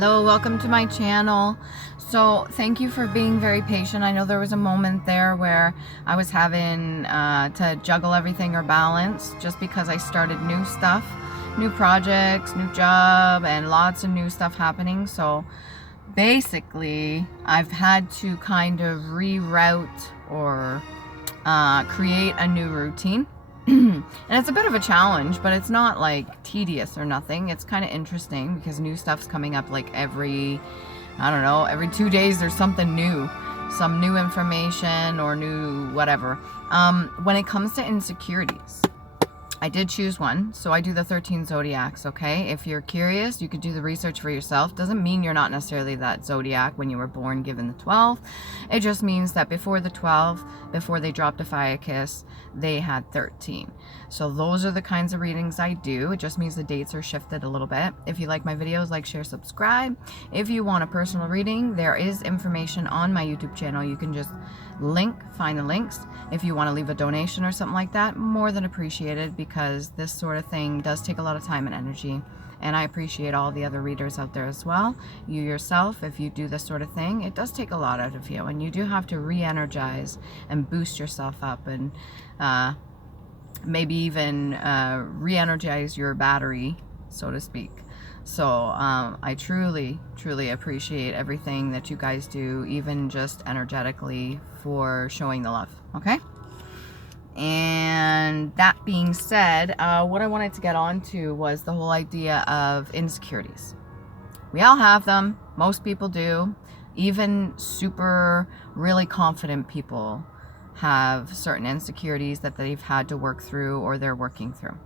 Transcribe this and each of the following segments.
Hello, welcome to my channel. So thank you for being very patient. I know there was a moment there where I was having to juggle everything or balance just because I started new stuff, new projects, new job, and lots of new stuff happening. So basically I've had to kind of reroute or create a new routine. And it's a bit of a challenge, but it's not like tedious or nothing. It's kind of interesting because new stuff's coming up like every 2 days there's something new, some new information or new whatever. When it comes to insecurities, I did choose one. So I do the 13 zodiacs, okay? If you're curious, you could do the research for yourself. Doesn't mean you're not necessarily that zodiac when you were born given the 12. It just means that before the 12, before they dropped Ophiuchus, they had 13. So those are the kinds of readings I do. It just means the dates are shifted a little bit. If you like my videos, like, share, subscribe. If you want a personal reading, there is information on my YouTube channel. You can just find the links. If you want to leave a donation or something like that, more than appreciated, because this sort of thing does take a lot of time and energy. And I appreciate all the other readers out there as well. You yourself, if you do this sort of thing, it does take a lot out of you. And you do have to re-energize and boost yourself up and maybe even re-energize your battery, so to speak. So I truly, truly appreciate everything that you guys do, even just energetically, for showing the love, okay? And that being said, what I wanted to get on to was the whole idea of insecurities. We all have them. Most people do. Even super, really confident people have certain insecurities that they've had to work through or they're working through.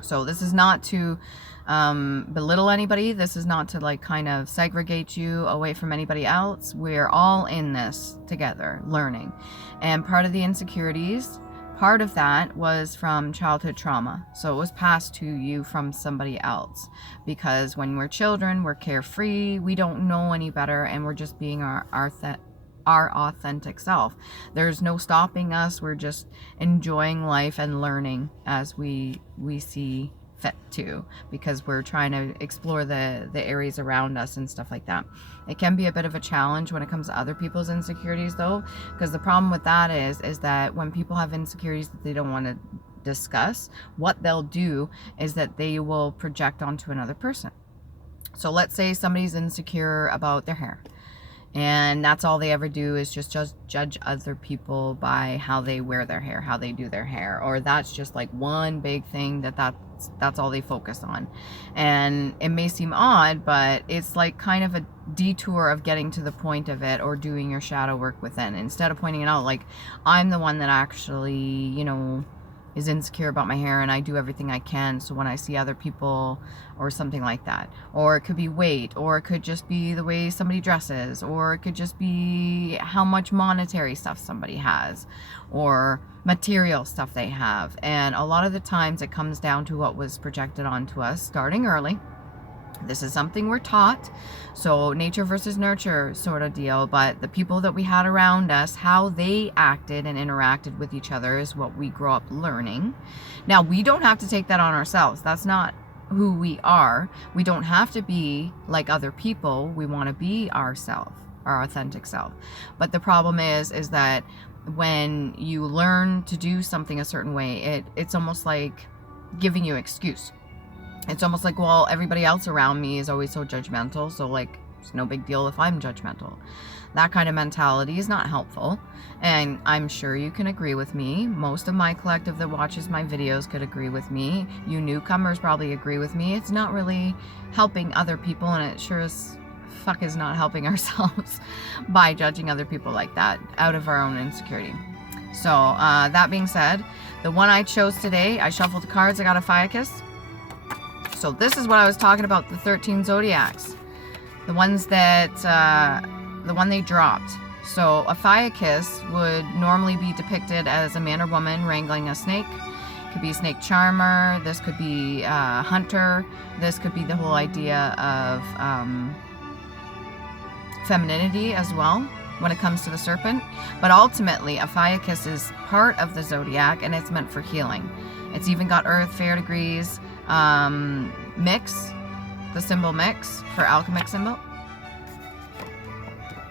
So this is not to belittle anybody. This is not to like kind of segregate you away from anybody else. We're all in this together, learning. And part of the insecurities, part of that was from childhood trauma. So it was passed to you from somebody else. Because when we're children, we're carefree, we don't know any better, and we're just being our authentic self. There's no stopping us. We're just enjoying life and learning as we see fit to, because we're trying to explore the areas around us and stuff like that. It can be a bit of a challenge when it comes to other people's insecurities though, because the problem with that is that when people have insecurities that they don't want to discuss, what they'll do is that they will project onto another person. So let's say somebody's insecure about their hair, and that's all they ever do is just judge other people by how they wear their hair, how they do their hair, or that's just like one big thing that's all they focus on. And it may seem odd, but it's like kind of a detour of getting to the point of it, or doing your shadow work within, instead of pointing it out like, I'm the one that actually, you know, is insecure about my hair, and I do everything I can so when I see other people, or something like that. Or it could be weight, or it could just be the way somebody dresses, or it could just be how much monetary stuff somebody has, or material stuff they have. And a lot of the times it comes down to what was projected onto us starting early. This is something we're taught, so nature versus nurture sort of deal, but the people that we had around us, how they acted and interacted with each other is what we grow up learning. Now, we don't have to take that on ourselves. That's not who we are. We don't have to be like other people. We want to be ourselves, our authentic self. But the problem is that when you learn to do something a certain way, it's almost like giving you an excuse. It's almost like, well, everybody else around me is always so judgmental, so like it's no big deal if I'm judgmental. That kind of mentality is not helpful, and I'm sure you can agree with me. Most of my collective that watches my videos could agree with me. You newcomers probably agree with me. It's not really helping other people, and it sure as fuck is not helping ourselves by judging other people like that out of our own insecurity. So that being said, the one I chose today, I shuffled the cards, I got Ophiuchus. So this is what I was talking about, the 13 zodiacs. The ones that, the one they dropped. So Ophiuchus would normally be depicted as a man or woman wrangling a snake. Could be a snake charmer. This could be a hunter. This could be the whole idea of femininity as well when it comes to the serpent. But ultimately, Ophiuchus is part of the zodiac, and it's meant for healing. It's even got earth, fair degrees, mix, the symbol mix for alchemic symbol.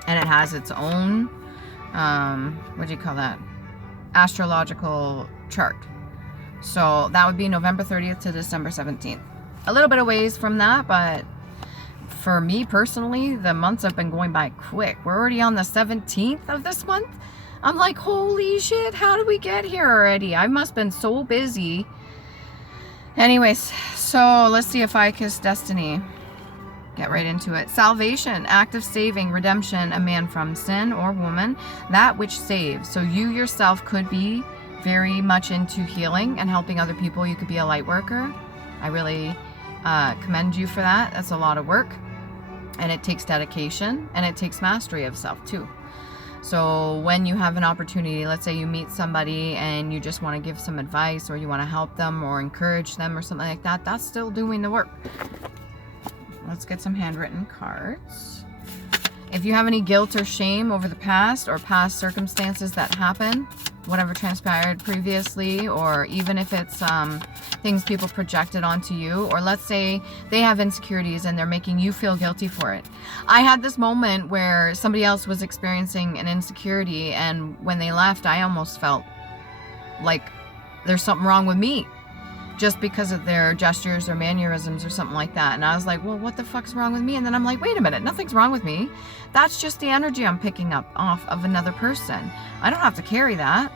And it has its own, what do you call that? Astrological chart. So that would be November 30th to December 17th. A little bit of ways from that, but for me personally, the months have been going by quick. We're already on the 17th of this month. I'm like, holy shit, how did we get here already? I must have been so busy. Anyways, so let's see Ophiuchus destiny. Get right into it. Salvation, act of saving, redemption, a man from sin or woman, that which saves. So you yourself could be very much into healing and helping other people. You could be a light worker. I really commend you for that. That's a lot of work, and it takes dedication, and it takes mastery of self too. So when you have an opportunity, let's say you meet somebody and you just want to give some advice, or you want to help them or encourage them or something like that, that's still doing the work. Let's get some handwritten cards. If you have any guilt or shame over the past or past circumstances that happen, whatever transpired previously, or even if it's things people projected onto you, or let's say they have insecurities and they're making you feel guilty for it. I had this moment where somebody else was experiencing an insecurity, and when they left, I almost felt like there's something wrong with me just because of their gestures or mannerisms or something like that. And I was like, well, what the fuck's wrong with me? And then I'm like, wait a minute, nothing's wrong with me. That's just the energy I'm picking up off of another person. I don't have to carry that.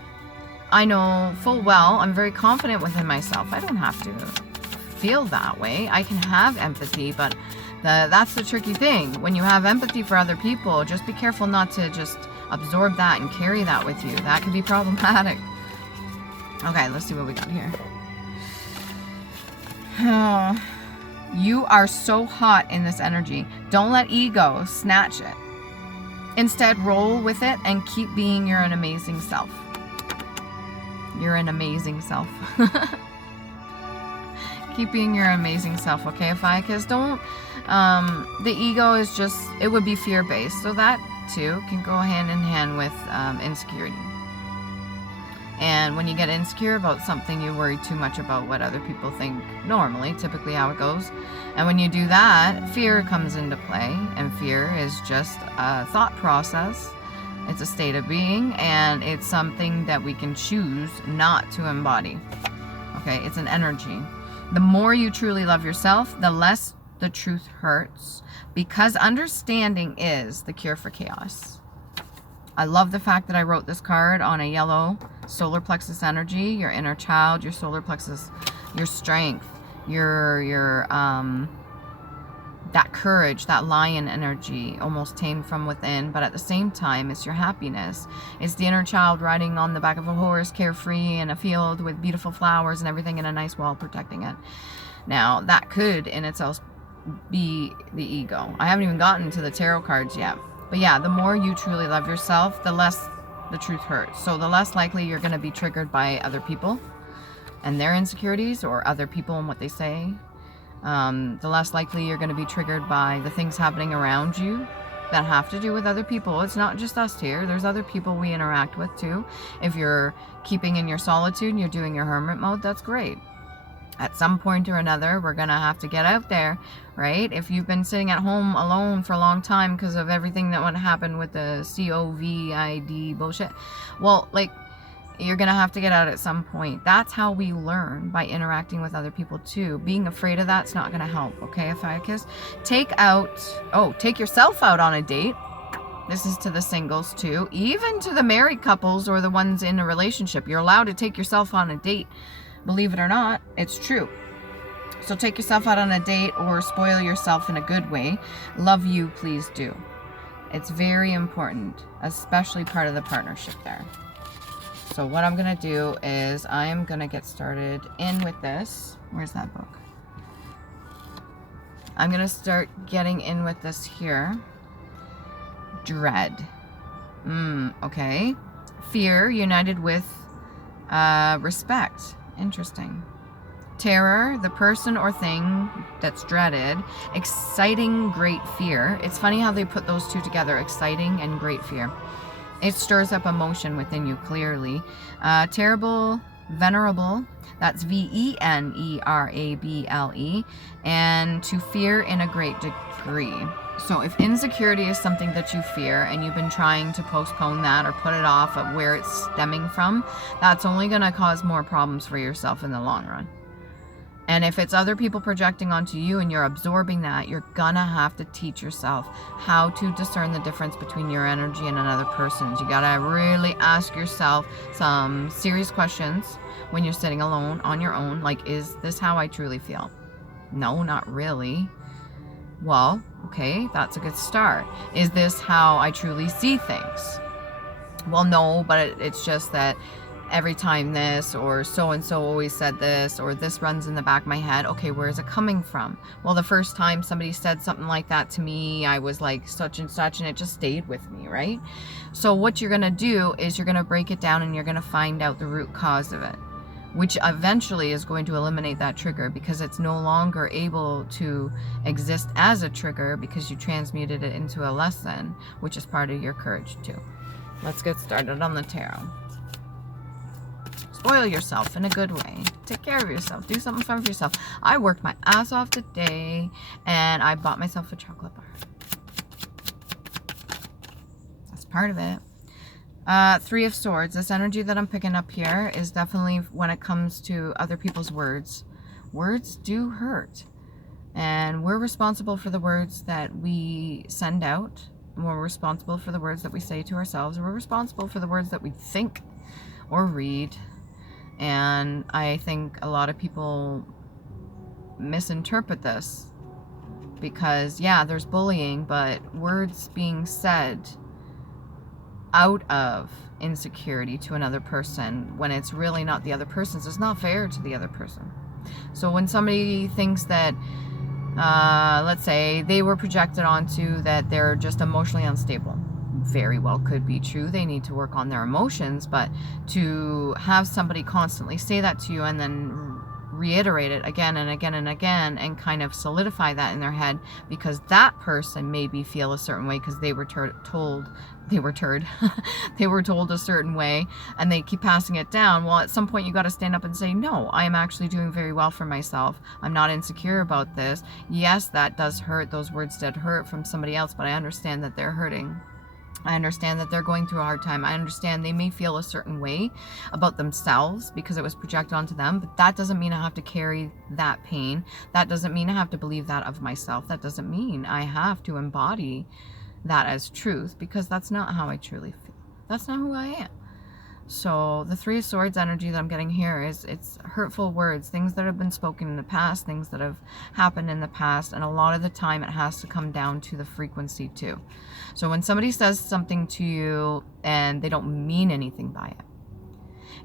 I know full well, I'm very confident within myself. I don't have to feel that way. I can have empathy, but that's the tricky thing. When you have empathy for other people, just be careful not to just absorb that and carry that with you. That can be problematic. Okay, let's see what we got here. You are so hot in this energy. Don't let ego snatch it. Instead, roll with it and keep being your amazing self. You're an amazing self. Keep being your amazing self, okay, Ophiuchus? Don't, the ego is just, it would be fear-based. So that, too, can go hand in hand with insecurity. And when you get insecure about something, you worry too much about what other people think normally, typically how it goes. And when you do that, fear comes into play. And fear is just a thought process. It's a state of being, and it's something that we can choose not to embody. Okay, it's an energy. The more you truly love yourself, the less the truth hurts, because understanding is the cure for chaos. I love the fact that I wrote this card on a yellow solar plexus energy, your inner child, your solar plexus, your strength, your that courage, that lion energy, almost tamed from within, but at the same time, it's your happiness. It's the inner child riding on the back of a horse, carefree in a field with beautiful flowers and everything, and a nice wall protecting it. Now, that could in itself be the ego. I haven't even gotten to the tarot cards yet. But yeah, the more you truly love yourself, the less the truth hurts. So the less likely you're going to be triggered by other people and their insecurities, or other people and what they say. The less likely you're going to be triggered by the things happening around you that have to do with other people. It's not just us here. There's other people we interact with too. If you're keeping in your solitude and you're doing your hermit mode, that's great. At some point or another, we're going to have to get out there, right? If you've been sitting at home alone for a long time because of everything that would happen with the COVID bullshit, well, like, you're going to have to get out at some point. That's how we learn, by interacting with other people too. Being afraid of that's not going to help, okay, Ophiuchus? Take yourself out on a date. This is to the singles too. Even to the married couples or the ones in a relationship. You're allowed to take yourself on a date. Believe it or not, it's true. So take yourself out on a date, or spoil yourself in a good way. Love you, please do. It's very important, especially part of the partnership there. So what I'm going to do is I am going to get started in with this. Where's that book? I'm going to start getting in with this here. Dread. Okay. Fear united with respect. Interesting. Terror, the person or thing that's dreaded. Exciting, great fear. It's funny how they put those two together, exciting and great fear. It stirs up emotion within you, clearly. Terrible venerable, that's venerable, and to fear in a great degree. So if insecurity is something that you fear and you've been trying to postpone that or put it off of where it's stemming from, that's only going to cause more problems for yourself in the long run. And if it's other people projecting onto you and you're absorbing that, you're gonna have to teach yourself how to discern the difference between your energy and another person's. You gotta really ask yourself some serious questions when you're sitting alone on your own. Like, is this how I truly feel? No, not really. Well, okay, that's a good start. Is this how I truly see things? Well, no, but it's just that every time this, or so-and-so always said this, or this runs in the back of my head. Okay, where is it coming from? Well, the first time somebody said something like that to me, I was like such and such, and it just stayed with me, right? So what you're going to do is you're going to break it down and you're going to find out the root cause of it, which eventually is going to eliminate that trigger because it's no longer able to exist as a trigger because you transmuted it into a lesson, which is part of your courage too. Let's get started on the tarot. Spoil yourself in a good way. Take care of yourself. Do something fun for yourself. I worked my ass off today and I bought myself a chocolate bar. That's part of it. Three of Swords. This energy that I'm picking up here is definitely when it comes to other people's words. Words do hurt. And we're responsible for the words that we send out. We're responsible for the words that we say to ourselves. We're responsible for the words that we think or read. And I think a lot of people misinterpret this because, yeah, there's bullying, but words being said out of insecurity to another person when it's really not the other person's is not fair to the other person. So when somebody thinks that, let's say they were projected onto that they're just emotionally unstable, very well could be true. They need to work on their emotions, but to have somebody constantly say that to you and then reiterate it again and again and again and kind of solidify that in their head because that person maybe feel a certain way because they were told they were told a certain way and they keep passing it down. Well, at some point you got to stand up and say, no, I am actually doing very well for myself. I'm not insecure about this. Yes, that does hurt. Those words did hurt from somebody else, but I understand that they're hurting. I understand that they're going through a hard time. I understand they may feel a certain way about themselves because it was projected onto them, but that doesn't mean I have to carry that pain. That doesn't mean I have to believe that of myself. That doesn't mean I have to embody that as truth because that's not how I truly feel. That's not who I am. So the Three of Swords energy that I'm getting here is it's hurtful words, things that have been spoken in the past, things that have happened in the past, and a lot of the time it has to come down to the frequency too. So when somebody says something to you and they don't mean anything by it,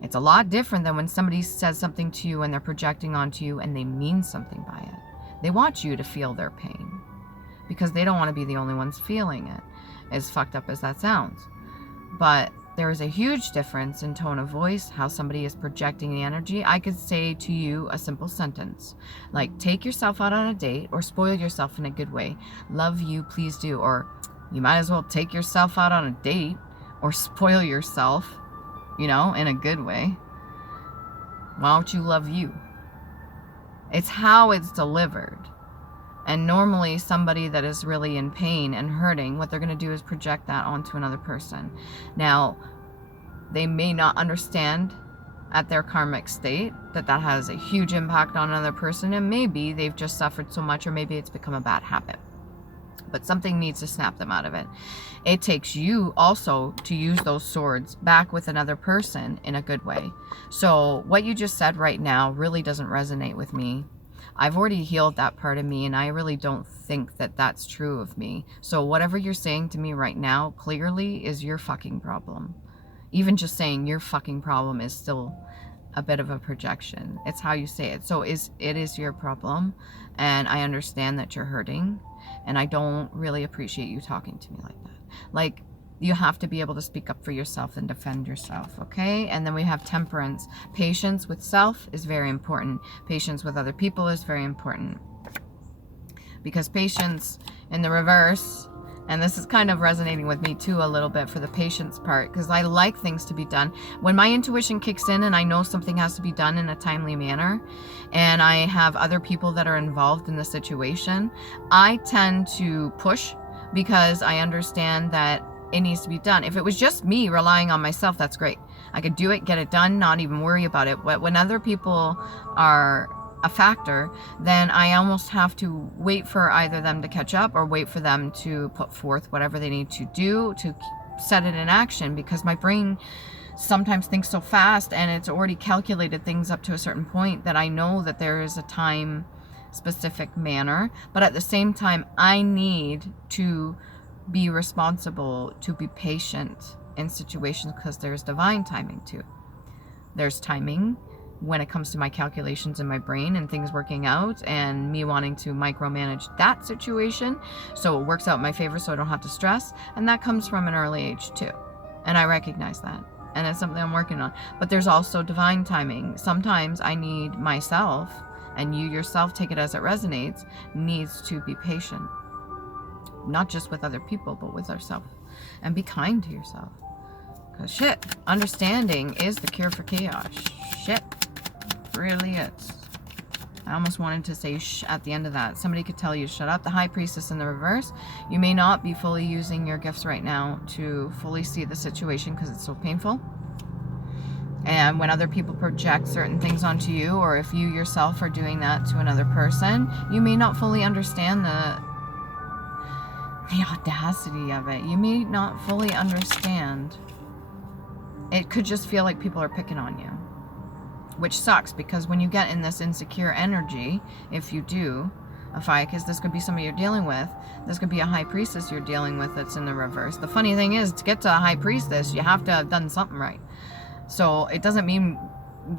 it's a lot different than when somebody says something to you and they're projecting onto you and they mean something by it. They want you to feel their pain because they don't want to be the only ones feeling it, as fucked up as that sounds. But there is a huge difference in tone of voice, how somebody is projecting the energy. I could say to you a simple sentence, like, take yourself out on a date, or spoil yourself in a good way. Love you, please do. Or you might as well take yourself out on a date, or spoil yourself, you know, in a good way. Why don't you love you? It's how it's delivered. And normally somebody that is really in pain and hurting, what they're going to do is project that onto another person. Now, they may not understand at their karmic state that that has a huge impact on another person, and maybe they've just suffered so much, or maybe it's become a bad habit. But something needs to snap them out of it. It takes you also to use those swords back with another person in a good way. So what you just said right now really doesn't resonate with me. I've already healed that part of me, and I really don't think that that's true of me. So whatever you're saying to me right now clearly is your fucking problem. Even just saying your fucking problem is still a bit of a projection. It's how you say it. So it is your problem, and I understand that you're hurting, and I don't really appreciate you talking to me like that. Like, you have to be able to speak up for yourself and defend yourself, okay? And then we have temperance. Patience with self is very important. Patience with other people is very important. Because patience in the reverse And this is kind of resonating with me too a little bit for the patience part, because I like things to be done. When my intuition kicks in and I know something has to be done in a timely manner, and I have other people that are involved in the situation, I tend to push because I understand that it needs to be done. If it was just me relying on myself, that's great. I could do it, get it done, not even worry about it. But when other people are a factor, then I almost have to wait for either them to catch up or wait for them to put forth whatever they need to do to set it in action, because my brain sometimes thinks so fast and it's already calculated things up to a certain point that I know that there is a time specific manner, but at the same time I need to be responsible, to be patient in situations, because there's divine timing too. There's timing when it comes to my calculations in my brain and things working out and me wanting to micromanage that situation so it works out in my favor so I don't have to stress, and that comes from an early age too, and I recognize that, and it's something I'm working on. But there's also divine timing. Sometimes I need myself, and you yourself, take it as it resonates, needs to be patient, not just with other people but with ourselves, and be kind to yourself, because shit, understanding is the cure for chaos. Shit, really is. I almost wanted to say shh at the end of that. Somebody could tell you shut up. The High Priestess in the reverse. You may not be fully using your gifts right now to fully see the situation because it's so painful. And when other people project certain things onto you, or if you yourself are doing that to another person, you may not fully understand the audacity of it. You may not fully understand. It could just feel like people are picking on you, which sucks, because when you get in this insecure energy, if you do, Ophiuchus, this could be somebody you're dealing with. This could be a High Priestess you're dealing with that's in the reverse. The funny thing is, to get to a High Priestess, you have to have done something right. So it doesn't mean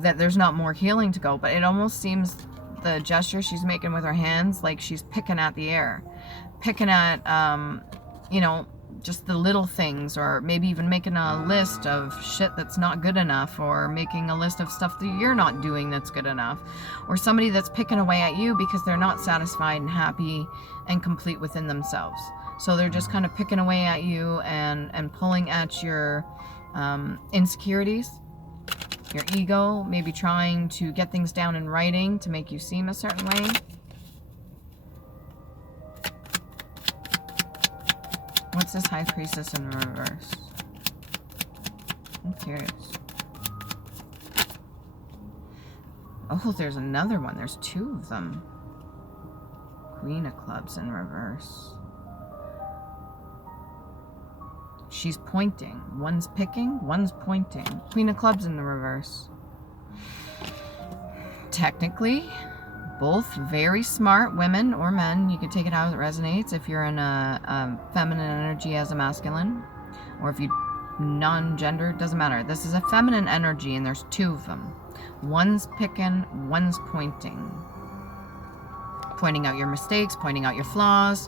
that there's not more healing to go, but it almost seems the gesture she's making with her hands, like she's picking at the air, picking at, you know, just the little things, or maybe even making a list of shit that's not good enough, or making a list of stuff that you're not doing that's good enough, or somebody that's picking away at you because they're not satisfied and happy and complete within themselves. So they're just kind of picking away at you and pulling at your insecurities, your ego, maybe trying to get things down in writing to make you seem a certain way. What's this High Priestess in the reverse? I'm curious. Oh, there's another one. There's two of them. Queen of Clubs in reverse. She's pointing. One's picking, one's pointing. Queen of Clubs in the reverse. Technically, both very smart women or men. You could take it how it resonates. If you're in a feminine energy as a masculine, or if you non-gender, doesn't matter. This is a feminine energy, and there's two of them. One's picking, one's pointing. Pointing out your mistakes, pointing out your flaws.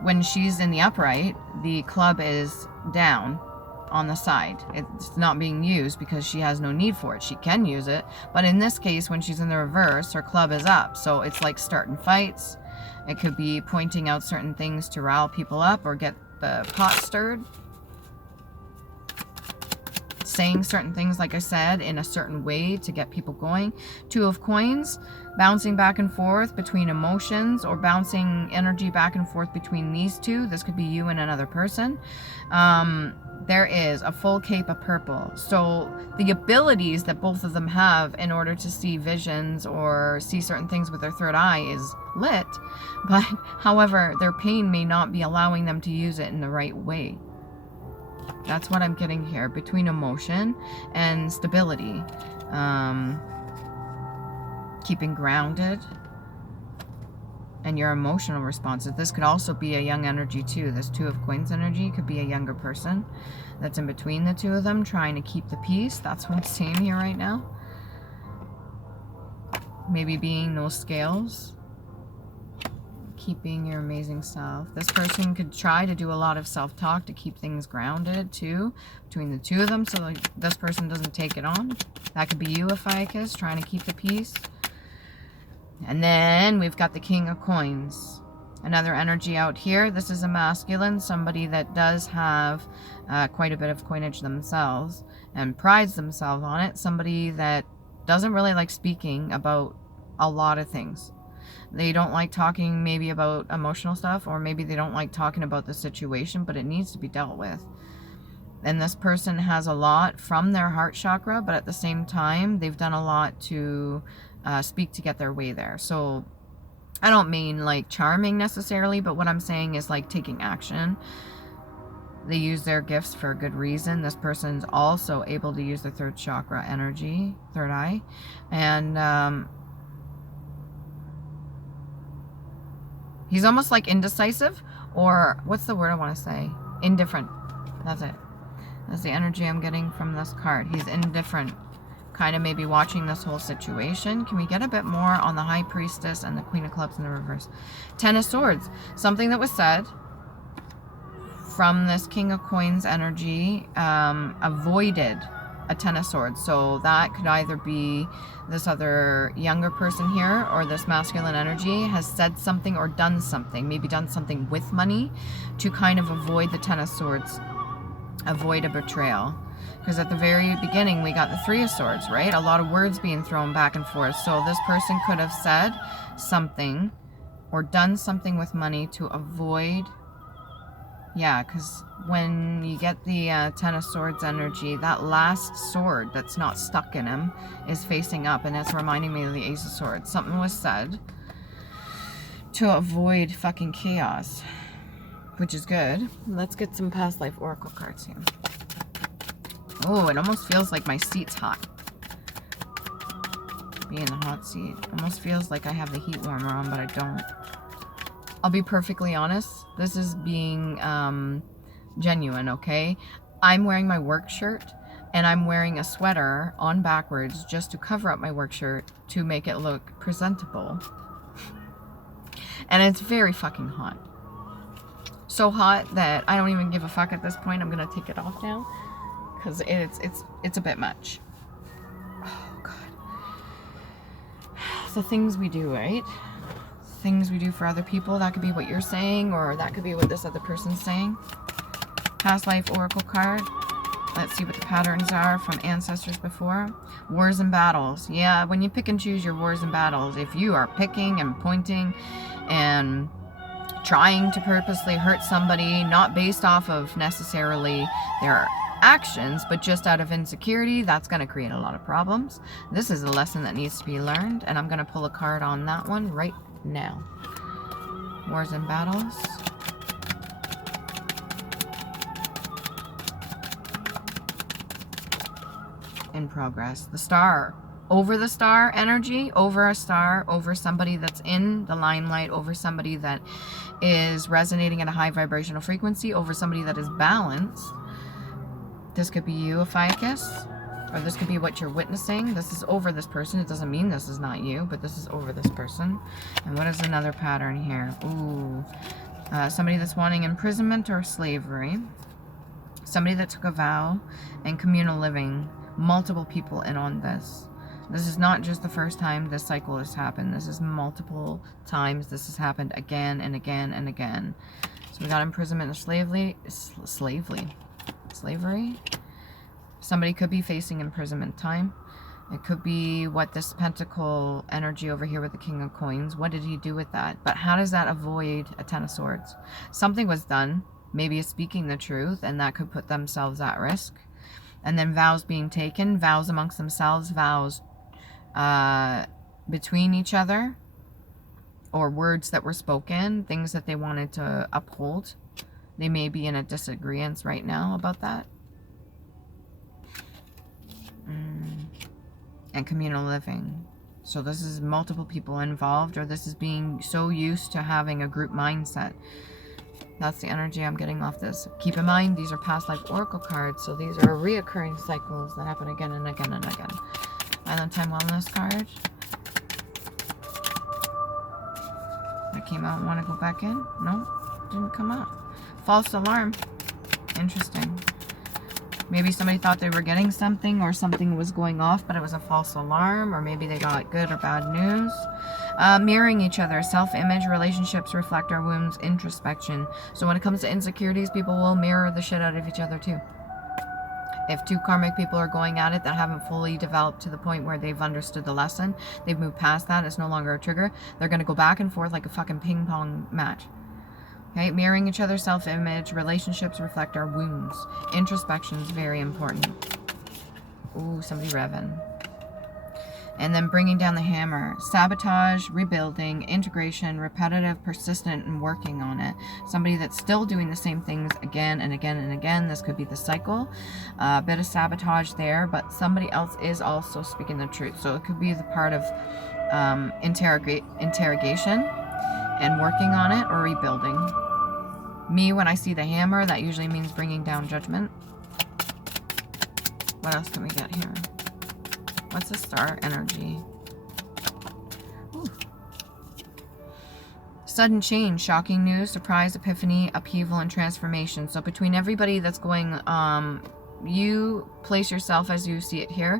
When she's in the upright, the club is down on the side. It's not being used because she has no need for it. She can use it, but in this case, when she's in the reverse, her club is up. So it's like starting fights. It could be pointing out certain things to rile people up or get the pot stirred. Saying certain things, like I said, in a certain way to get people going. Two of Coins, bouncing back and forth between emotions, or bouncing energy back and forth between these two. This could be you and another person. There is a full cape of purple. So the abilities that both of them have in order to see visions or see certain things with their third eye is lit. But however, their pain may not be allowing them to use it in the right way. That's what I'm getting here, between emotion and stability. Keeping grounded. And your emotional responses. This could also be a young energy too. This Two of Coins energy could be a younger person that's in between the two of them, trying to keep the peace. That's what I'm seeing here right now. Maybe being those scales. Keeping your amazing self. This person could try to do a lot of self-talk to keep things grounded too, between the two of them, so like this person doesn't take it on. That could be you, Ophiuchus, trying to keep the peace. And then we've got the King of Coins. Another energy out here. This is a masculine, somebody that does have quite a bit of coinage themselves and prides themselves on it. Somebody that doesn't really like speaking about a lot of things. They don't like talking maybe about emotional stuff, or maybe they don't like talking about the situation, but it needs to be dealt with. And this person has a lot from their heart chakra, but at the same time, they've done a lot to speak to get their way there. So I don't mean like charming necessarily, but what I'm saying is like taking action. They use their gifts for a good reason. This person's also able to use their third chakra energy, third eye. And he's almost like indecisive, or what's the word I want to say? Indifferent. That's it. That's the energy I'm getting from this card. He's indifferent. Kind of maybe watching this whole situation. Can we get a bit more on the High Priestess and the Queen of Clubs in the reverse? Ten of Swords. Something that was said from this King of Coins energy avoided a Ten of Swords. So that could either be this other younger person here, or this masculine energy has said something or done something. Maybe done something with money to kind of avoid the Ten of Swords. Avoid a betrayal. Because at the very beginning, we got the Three of Swords, right? A lot of words being thrown back and forth. So this person could have said something or done something with money to avoid. Yeah, because when you get the Ten of Swords energy, that last sword that's not stuck in him is facing up. And it's reminding me of the Ace of Swords. Something was said to avoid fucking chaos, which is good. Let's get some past life oracle cards here. Oh, it almost feels like my seat's hot. Being the hot seat. Almost feels like I have the heat warmer on, but I don't. I'll be perfectly honest. This is being genuine, okay? I'm wearing my work shirt, and I'm wearing a sweater on backwards just to cover up my work shirt to make it look presentable. And it's very fucking hot. So hot that I don't even give a fuck at this point. I'm gonna take it off now. Because it's a bit much. Oh, God. The things we do, right? Things we do for other people. That could be what you're saying, or that could be what this other person's saying. Past life oracle card. Let's see what the patterns are from ancestors before. Wars and battles. Yeah, when you pick and choose your wars and battles, if you are picking and pointing and trying to purposely hurt somebody, not based off of necessarily their actions, but just out of insecurity, that's going to create a lot of problems. This is a lesson that needs to be learned, and I'm going to pull a card on that one right now. Wars and battles. In progress. The star. Over the star energy, over a star, over somebody that's in the limelight, over somebody that is resonating at a high vibrational frequency, over somebody that is balanced. This could be you, Ophiuchus, or this could be what you're witnessing. This is over this person. It doesn't mean this is not you, but this is over this person. And what is another pattern here? Ooh, somebody that's wanting imprisonment or slavery. Somebody that took a vow and communal living. Multiple people in on this. This is not just the first time this cycle has happened. This is multiple times this has happened again and again and again. So we got imprisonment or slavery. Somebody could be facing imprisonment time. It could be what this pentacle energy over here with the King of Coins. What did he do with that? But how does that avoid a Ten of Swords? Something was done. Maybe it's speaking the truth, and that could put themselves at risk. And then vows being taken, vows amongst themselves, vows between each other, or words that were spoken, things that they wanted to uphold. They may be in a disagreement right now about that. And communal living. So this is multiple people involved, or this is being so used to having a group mindset. That's the energy I'm getting off this. Keep in mind, these are past life oracle cards, so these are reoccurring cycles that happen again and again and again. Island Time Wellness card. That came out. Want to go back in? No, didn't come out. False alarm. Interesting. Maybe somebody thought they were getting something, or something was going off, but it was a false alarm, or maybe they got good or bad news. Mirroring each other, self-image, relationships reflect our wounds, introspection. So when it comes to insecurities, people will mirror the shit out of each other too. If two karmic people are going at it that haven't fully developed to the point where they've understood the lesson, they've moved past that, it's no longer a trigger, they're going to go back and forth like a fucking ping pong match. Okay, mirroring each other, self-image, relationships reflect our wounds. Introspection is very important. Ooh, somebody revving. And then bringing down the hammer. Sabotage, rebuilding, integration, repetitive, persistent, and working on it. Somebody that's still doing the same things again and again and again. This could be the cycle. A bit of sabotage there, but somebody else is also speaking the truth. So it could be the part of interrogation and working on it, or rebuilding. Me, when I see the hammer, that usually means bringing down judgment. What else can we get here? What's the star energy? Ooh. Sudden change, shocking news, surprise, epiphany, upheaval, and transformation. So between everybody that's going, you place yourself as you see it here.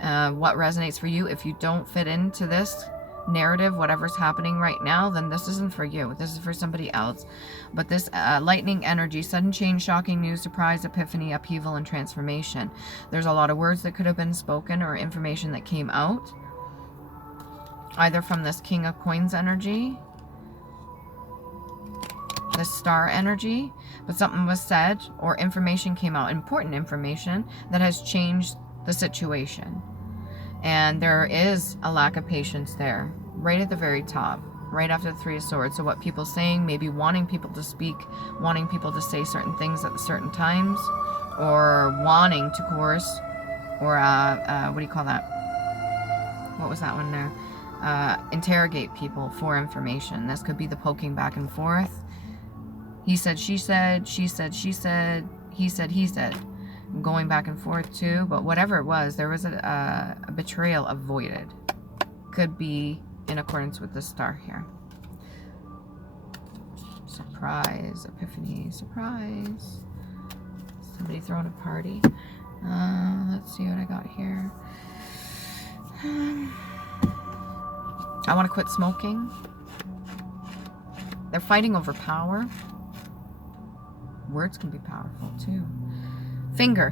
What resonates for you. If you don't fit into this narrative, whatever's happening right now, then this isn't for you. This is for somebody else. But this lightning energy, sudden change, shocking news, surprise, epiphany, upheaval, and transformation. There's a lot of words that could have been spoken or information that came out, either from this King of Coins energy, this star energy, but something was said or information came out, important information that has changed the situation. And there is a lack of patience there, right at the very top, right after the Three of Swords. So what people saying, maybe wanting people to speak, wanting people to say certain things at certain times, or wanting to coerce, or what do you call that? What was that one there? Interrogate people for information. This could be the poking back and forth. He said, she said, she said, she said, he said. Going back and forth too, but whatever it was, there was a betrayal avoided. Could be in accordance with the star here. Surprise, epiphany, surprise. Somebody throwing a party. Let's see what I got here. I want to quit smoking. They're fighting over power. Words can be powerful too. Finger.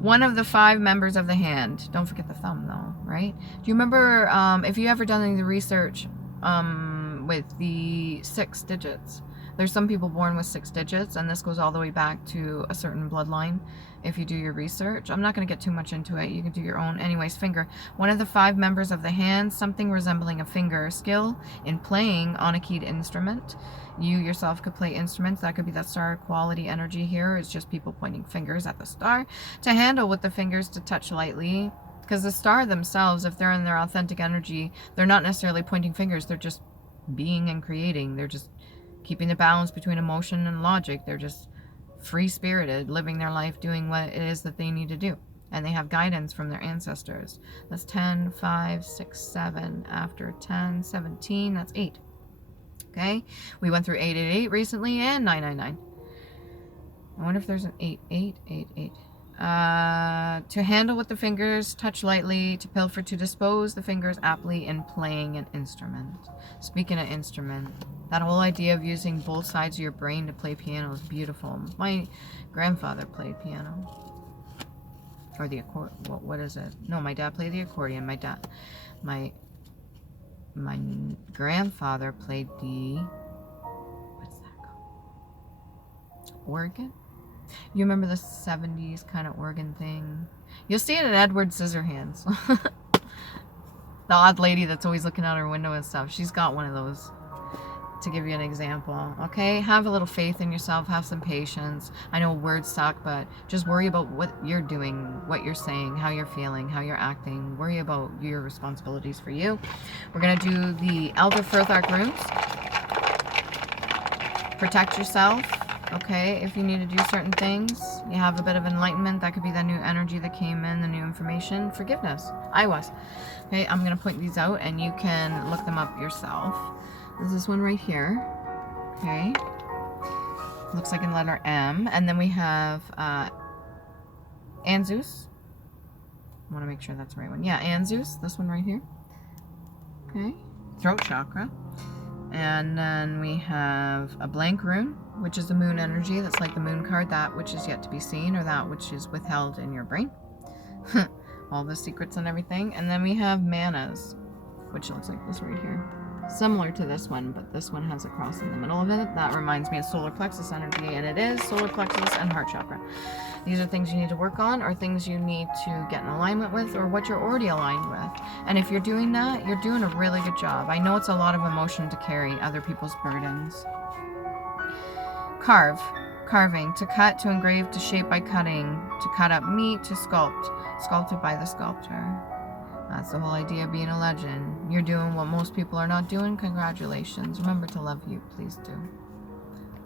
One of the 5 members of the hand. Don't forget the thumb though, right? Do you remember if you ever done any of the research with the 6 digits? There's some people born with 6 digits, and this goes all the way back to a certain bloodline if you do your research. I'm not going to get too much into it. You can do your own. Anyways, finger. One of the 5 members of the hand, something resembling a finger. Skill in playing on a keyed instrument. You yourself could play instruments. That could be that star quality energy here. It's just people pointing fingers at the star. To handle with the fingers, to touch lightly. Because the star themselves, if they're in their authentic energy, they're not necessarily pointing fingers. They're just being and creating. They're just keeping the balance between emotion and logic. They're just free-spirited, living their life, doing what it is that they need to do. And they have guidance from their ancestors. That's 10, 5, 6, 7. After 10, 17, that's 8. Okay? We went through 888 recently and 999. I wonder if there's an 8888. To handle with the fingers, touch lightly, to pilfer, to dispose the fingers aptly in playing an instrument. Speaking of instrument, that whole idea of using both sides of your brain to play piano is beautiful. My grandfather played piano. Or the accordion. What is it? No, my dad played the accordion. My grandfather played the, what's that called? Organ? You remember the 70s kind of organ thing? You'll see it at Edward Scissorhands. The odd lady that's always looking out her window and stuff. She's got one of those, to give you an example. Okay? Have a little faith in yourself. Have some patience. I know words suck, but just worry about what you're doing, what you're saying, how you're feeling, how you're acting. Worry about your responsibilities for you. We're going to do the Elder Firth Arc runes. Protect yourself. Okay, if you need to do certain things, you have a bit of enlightenment. That could be the new energy that came in, the new information. Forgiveness. I was. Okay, I'm going to point these out, and you can look them up yourself. There's this one right here. Okay. Looks like in letter M. And then we have Anzus. I want to make sure that's the right one. Yeah, Anzus. This one right here. Okay. throat chakra. And then we have a blank rune, which is the moon energy. That's like the moon card, that which is yet to be seen, or that which is withheld in your brain. All the secrets and everything. And then we have manas, which looks like this right here. Similar to this one, but this one has a cross in the middle of it. That reminds me of solar plexus energy, and it is solar plexus and heart chakra. These are things you need to work on, or things you need to get in alignment with, or what you're already aligned with. And if you're doing that, you're doing a really good job. I know it's a lot of emotion to carry other people's burdens. Carving, to cut, to engrave, to shape by cutting, to cut up meat, to sculpt, sculpted by the sculptor. That's the whole idea of being a legend. You're doing what most people are not doing. Congratulations. Remember to love you. Please do.